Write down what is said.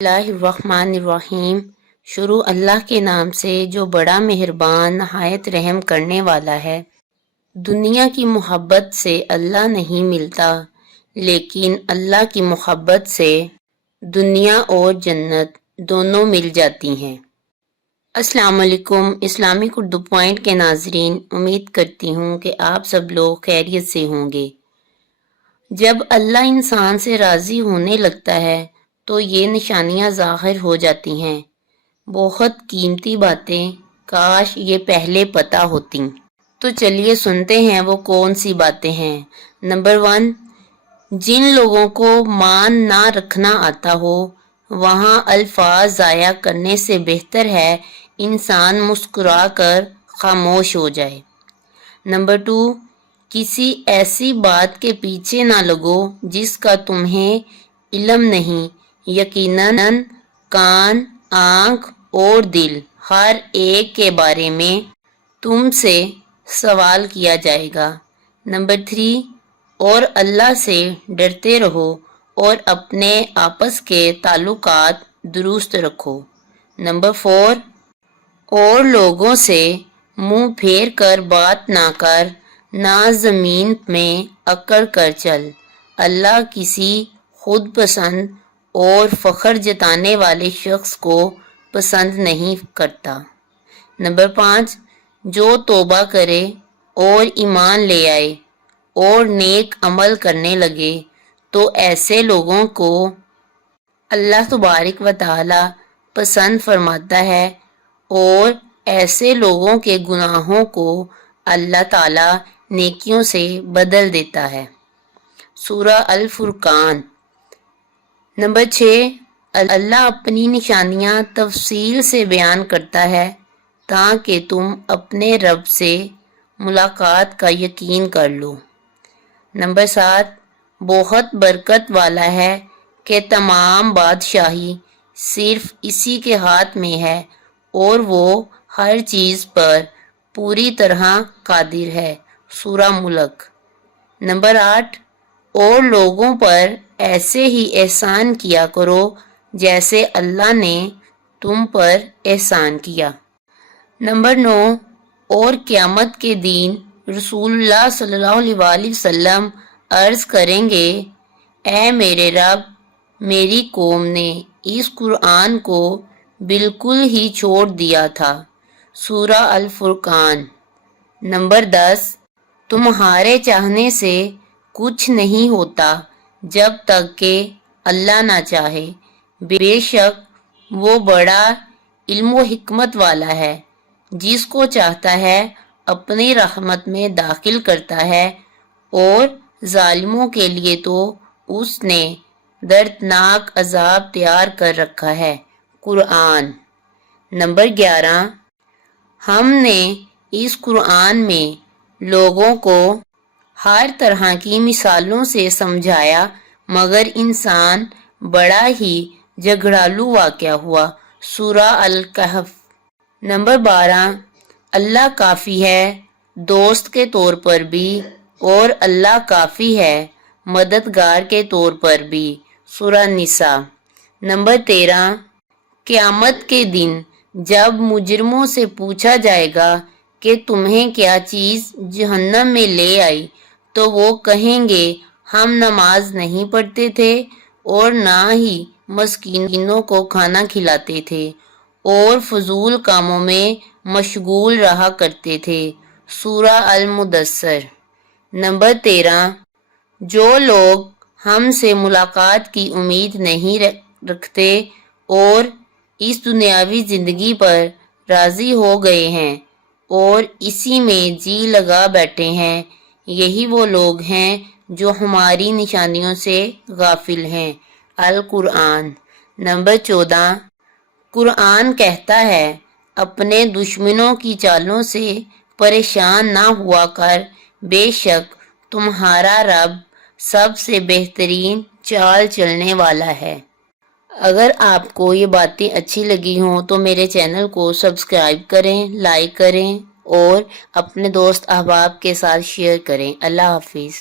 اللہ الرحمن الرحیم۔ شروع اللہ کے نام سے جو بڑا مہربان نہایت رحم کرنے والا ہے۔ دنیا کی محبت سے اللہ نہیں ملتا، لیکن اللہ کی محبت سے دنیا اور جنت دونوں مل جاتی ہیں۔ السلام علیکم اسلامک اردو پوائنٹ کے ناظرین، امید کرتی ہوں کہ آپ سب لوگ خیریت سے ہوں گے۔ جب اللہ انسان سے راضی ہونے لگتا ہے تو یہ نشانیاں ظاہر ہو جاتی ہیں۔ بہت قیمتی باتیں کاش یہ پہلے پتہ ہوتی۔ تو چلیے سنتے ہیں وہ کون سی باتیں ہیں۔ نمبر 1، جن لوگوں کو مان نہ رکھنا آتا ہو وہاں الفاظ ضائع کرنے سے بہتر ہے انسان مسکرا کر خاموش ہو جائے۔ نمبر 2، کسی ایسی بات کے پیچھے نہ لگو جس کا تمہیں علم نہیں۔ یقیناً کان، آنکھ اور دل ہر ایک کے بارے میں تم سے سوال کیا جائے گا۔ نمبر 3، اور اللہ سے ڈرتے رہو اور اپنے آپس کے تعلقات درست رکھو۔ نمبر 4، اور لوگوں سے منہ پھیر کر بات نہ کر، نہ زمین میں اکڑ کر چل۔ اللہ کسی خود پسند اور فخر جتانے والے شخص کو پسند نہیں کرتا۔ نمبر 5، جو توبہ کرے اور ایمان لے آئے اور نیک عمل کرنے لگے تو ایسے لوگوں کو اللہ تبارک و تعالی پسند فرماتا ہے اور ایسے لوگوں کے گناہوں کو اللہ تعالی نیکیوں سے بدل دیتا ہے۔ سورہ الفرقان۔ نمبر 6، اللہ اپنی نشانیاں تفصیل سے بیان کرتا ہے تاکہ تم اپنے رب سے ملاقات کا یقین کر لو۔ نمبر 7، بہت برکت والا ہے کہ تمام بادشاہی صرف اسی کے ہاتھ میں ہے اور وہ ہر چیز پر پوری طرح قادر ہے۔ سورہ ملک۔ نمبر 8، اور لوگوں پر ایسے ہی احسان کیا کرو جیسے اللہ نے تم پر احسان کیا۔ نمبر 9، اور قیامت کے دن رسول اللہ صلی اللہ علیہ وآلہ وسلم عرض کریں گے، اے میرے رب، میری قوم نے اس قرآن کو بالکل ہی چھوڑ دیا تھا۔ سورہ الفرقان۔ نمبر 10، تمہارے چاہنے سے کچھ نہیں ہوتا جب تک کہ اللہ نہ چاہے، بے شک وہ بڑا علم و حکمت والا ہے، جس کو چاہتا ہے اپنی رحمت میں داخل کرتا ہے اور ظالموں کے لیے تو اس نے دردناک عذاب تیار کر رکھا ہے۔ قرآن۔ نمبر 11، ہم نے اس قرآن میں لوگوں کو ہر طرح کی مثالوں سے سمجھایا مگر انسان بڑا ہی جھگڑالو واقع ہوا۔ سورہ الکہف۔ نمبر 12، اللہ کافی ہے دوست کے طور پر بھی اور اللہ کافی ہے مددگار کے طور پر بھی۔ سورہ نساء۔ نمبر 13، قیامت کے دن جب مجرموں سے پوچھا جائے گا کہ تمہیں کیا چیز جہنم میں لے آئی تو وہ کہیں گے ہم نماز نہیں پڑھتے تھے اور نہ ہی مسکینوں کو کھانا کھلاتے تھے اور فضول کاموں میں مشغول رہا کرتے تھے۔ سورہ المدثر۔ نمبر 13، جو لوگ ہم سے ملاقات کی امید نہیں رکھتے اور اس دنیاوی زندگی پر راضی ہو گئے ہیں اور اسی میں جی لگا بیٹھے ہیں، یہی وہ لوگ ہیں جو ہماری نشانیوں سے غافل ہیں۔ القرآن۔ نمبر 14، قرآن کہتا ہے اپنے دشمنوں کی چالوں سے پریشان نہ ہوا کر، بے شک تمہارا رب سب سے بہترین چال چلنے والا ہے۔ اگر آپ کو یہ باتیں اچھی لگی ہوں تو میرے چینل کو سبسکرائب کریں، لائک کریں اور اپنے دوست احباب کے ساتھ شیئر کریں۔ اللہ حافظ۔